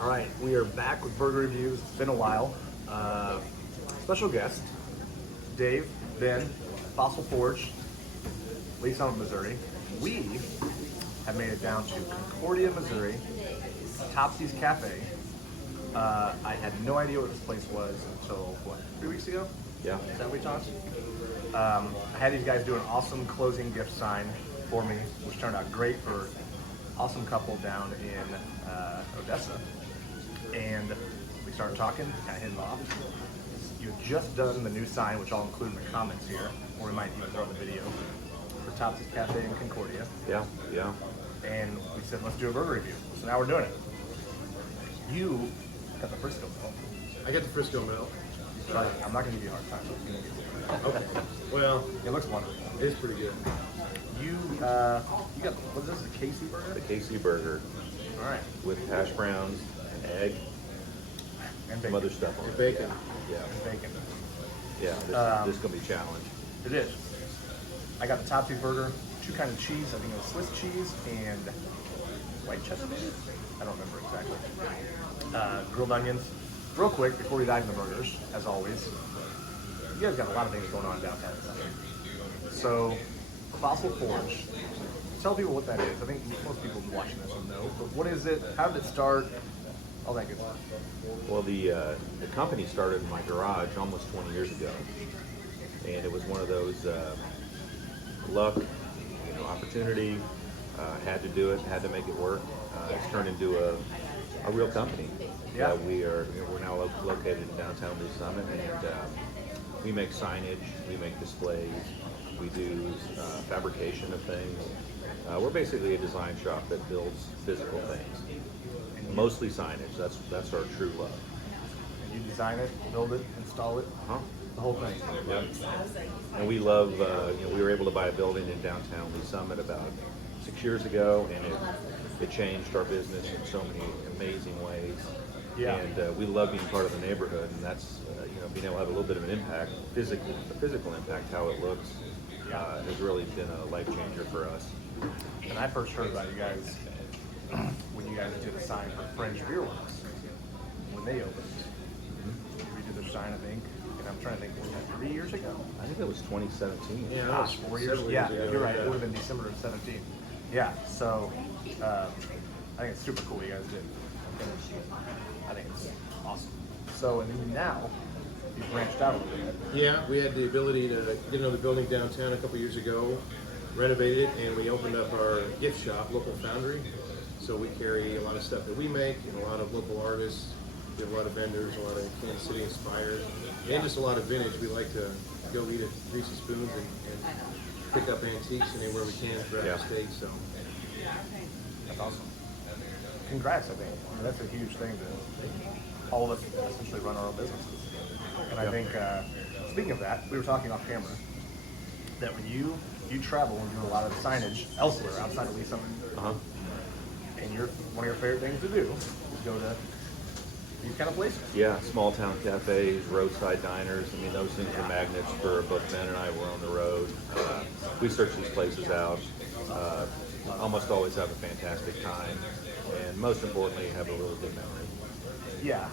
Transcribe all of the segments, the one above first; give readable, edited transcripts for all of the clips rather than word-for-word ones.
All right, we are back with burger reviews. It's been a while. Special guest, Dave, Ben, Fossil Forge, Lee Summit, Missouri. We have made it down to Concordia, Missouri, Topsy's Cafe. I had no idea what this place was until, 3 weeks ago? Yeah. Is that what we talked? I had these guys do an awesome closing gift sign for me, which turned out great for an awesome couple down in Odessa. And we started talking, kind of hit it off. You had just done the new sign, which I'll include in the comments here, or we might even throw in the video, for Topsy's Cafe in Concordia. Yeah. And we said, let's do a burger review. So now we're doing it. You got the Frisco Mill. I got the Frisco Mill. But I'm not going to give you a hard time. It's gonna get you. Okay. Well, It looks wonderful. it is pretty good. You got, what is this, the Casey burger? The KC burger All right. with hash browns, an egg, And some bacon. other stuff on And it. bacon. Yeah. And bacon. Yeah. This is gonna be a challenge. It is. I got the Topsy burger, two kinds of cheese. I think it was Swiss cheese and white cheddar, maybe? I don't remember exactly. Grilled onions. Real quick, before we dive into the burgers, as always, you guys got a lot of things going on downtown. So, Fossil Forge. Tell people what that is. I think most people watching this will know. But what is it? How did it start? All that good stuff. Well, the company started in my garage almost 20 years ago, and it was one of those luck, opportunity. Had to do it, had to make it work. It's turned into a real company. Yeah. We're now located in downtown Lee Summit, and we make signage, we make displays, we do fabrication of things. We're basically a design shop that builds physical things, mostly signage. That's our true love. And you design it, build it, install it, Huh? the whole thing. Yep. And we love, we were able to buy a building in downtown Lee Summit about 6 years ago, and it changed our business in so many amazing ways. Yeah. And we love being part of the neighborhood, and that's, being able to have a little bit of an impact, the physical impact, how it looks, has really been a life changer for us. And I first heard about you guys when you guys did a sign for French Beer Works when they opened. You redid their sign, I think, and I'm trying to think, was that 3 years ago? I think it was 2017. Yeah. Gosh, 4 years. Several Yeah, years ago, you're right. It yeah. would have been December of 17. Yeah. So I think it's super cool what you guys did. I think it's awesome. So and now you've branched out a little bit. Yeah, we had the ability to get another building downtown a couple years ago, renovated it, and we opened up our gift shop, Local Foundry. So we carry a lot of stuff that we make and a lot of local artists. We have a lot of vendors, a lot of Kansas City inspired, and just a lot of vintage. We like to go eat at Greasy Spoons and pick up antiques anywhere we can throughout Yeah. the state. So That's awesome. Congrats, I think. I mean, that's a huge thing to all of us essentially run our own businesses. And I think, speaking of that, we were talking off camera that when you travel and do a lot of signage elsewhere outside of Lee Summit, Uh-huh. and one of your favorite things to do is go to these kind of places. Yeah, small town cafes, roadside diners. I mean, those things are magnets for both Ben and I. We're on the road. We search these places out. Almost always have a fantastic time, and most importantly, have a really good memory. Yeah.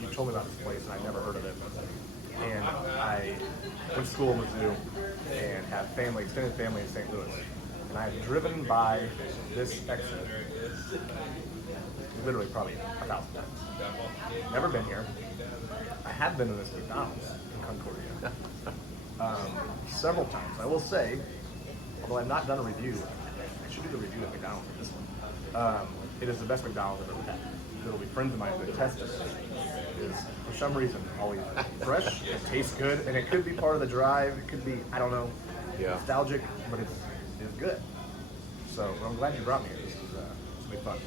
You told me about this place and I never heard of it. And I went to school in Mizzou and have extended family in St. Louis. And I have driven by this exit literally probably 1,000 times. Never been here. I have been to this McDonald's in Concordia several times. I will say, although I've not done a review, I should do the review at McDonald's for this one. It is the best McDonald's I've ever had. Literally, friends of mine that test it is, for some reason, always fresh. It tastes good, and it could be part of the drive. It could be, I don't know, nostalgic, but it's good. So I'm glad you brought me here. This is gonna be fun.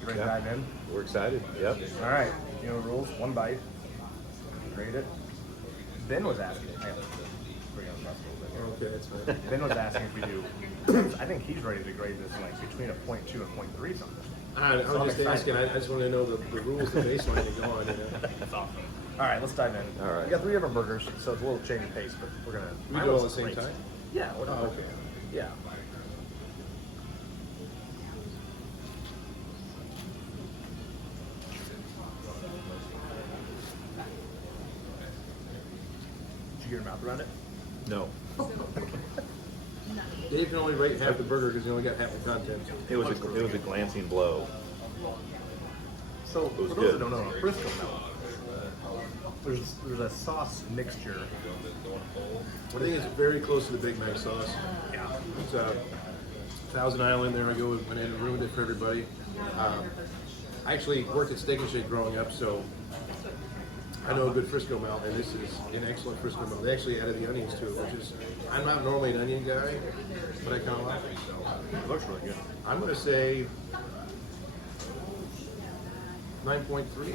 You ready to dive in? We're excited. Yep. All right. You know the rules. One bite. Grade it. Ben was asking. Hang on. Bring on the bus a little bit here. okay, that's fine. Ben was asking if we do. I think he's ready to grade this like between a 0.2 and 0.3 something. I was So I'm just excited. asking. I just want to know the rules, the baseline to go on. That's awesome. All right, let's dive in. All right. We got 3 different burgers, so it's a little change of pace, but we're gonna. We mine do all looks at the same great. time? Yeah. Whatever. Oh, okay. Yeah. around it? No, Dave can only rate half the burger because he only got half the content. it was a glancing blow. So, was for those good. that don't know, a Frisco melt, there's a sauce mixture. I think it's very close to the Big Mac sauce. Yeah. It's Thousand Island. There we go. We went in and ruined it for everybody. I actually worked at Steak and Shake growing up, so I know a good Frisco melt, and this is an excellent Frisco melt. They actually added the onions to it, which is, I'm not normally an onion guy, but I kind of like it. So It looks really good. I'm going to say 9.3.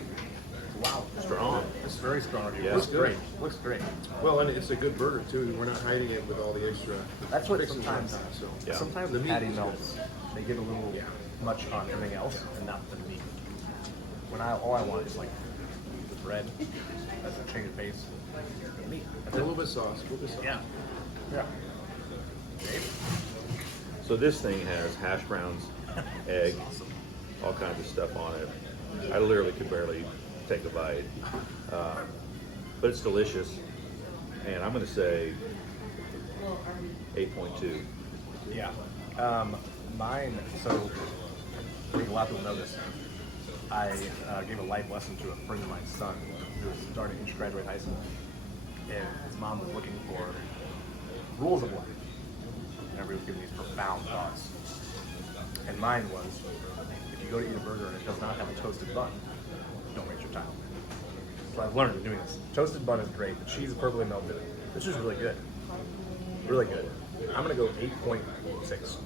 Wow. Strong. It's very strong review. Yeah. Looks It's great. good. Looks great. Well, and it's a good burger too. We're not hiding it with all the extra. That's what fixings on sometimes. top, so. Yeah. Sometimes The the meat patty is good. melts. They get a little much on everything else, and not the meat. When all I want is like the bread as a change of pace. The meat. That's A it. little bit of sauce. A little bit of sauce. Yeah. Yeah. Dave? So this thing has hash browns, egg, all kinds of stuff on it. I literally could barely take a bite, but it's delicious. And I'm going to say 8.2. Yeah. Mine, so I think a lot of people know this. I gave a life lesson to a friend of my son who was starting to graduate high school. And his mom was looking for rules of life. And everybody was giving these profound thoughts. And mine was, if you go to eat a burger and it does not have a toasted bun, don't waste your time. So I've learned in doing this. Toasted bun is great. The cheese is perfectly melted. This is really good. Really good. I'm gonna go 8.6.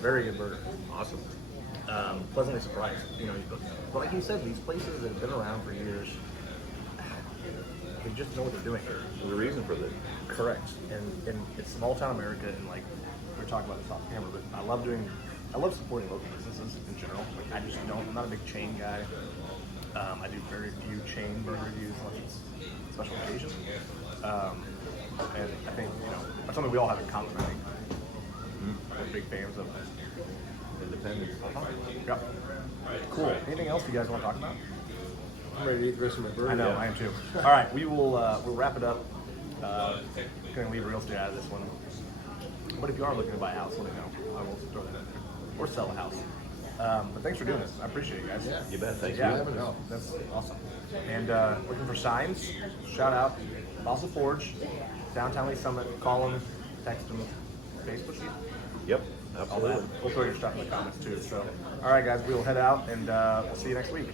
Very good burger. Awesome. Pleasantly surprised. You know, but like you said, these places that have been around for years, they just know what they're doing. There's a reason for this. Correct. And it's small town America, and like we were talking about this off camera, but I love supporting local businesses in general. Like I'm not a big chain guy. I do very few chain burger reviews unless it's special occasion. And I think, that's something we all have in common, I think. We're big fans of Independence. Yep. Cool. Anything else you guys want to talk about? I'm ready to eat the rest of my burger. I know, Yeah. I am too. All right, we'll wrap it up. Gonna leave real estate out of this one. But if you are looking to buy a house, let me know. I will throw that in there. Or sell a house. But thanks for doing this. I appreciate it, guys. Yeah. You bet. Thank Yeah, you. no, that's awesome. And looking for signs, shout out Fossil Forge, Downtown Lee Summit. Call them, text them, Facebook you. Yep. All that. Absolutely. We'll throw your stuff in the comments too. So, all right, guys, we'll head out and we'll see you next week.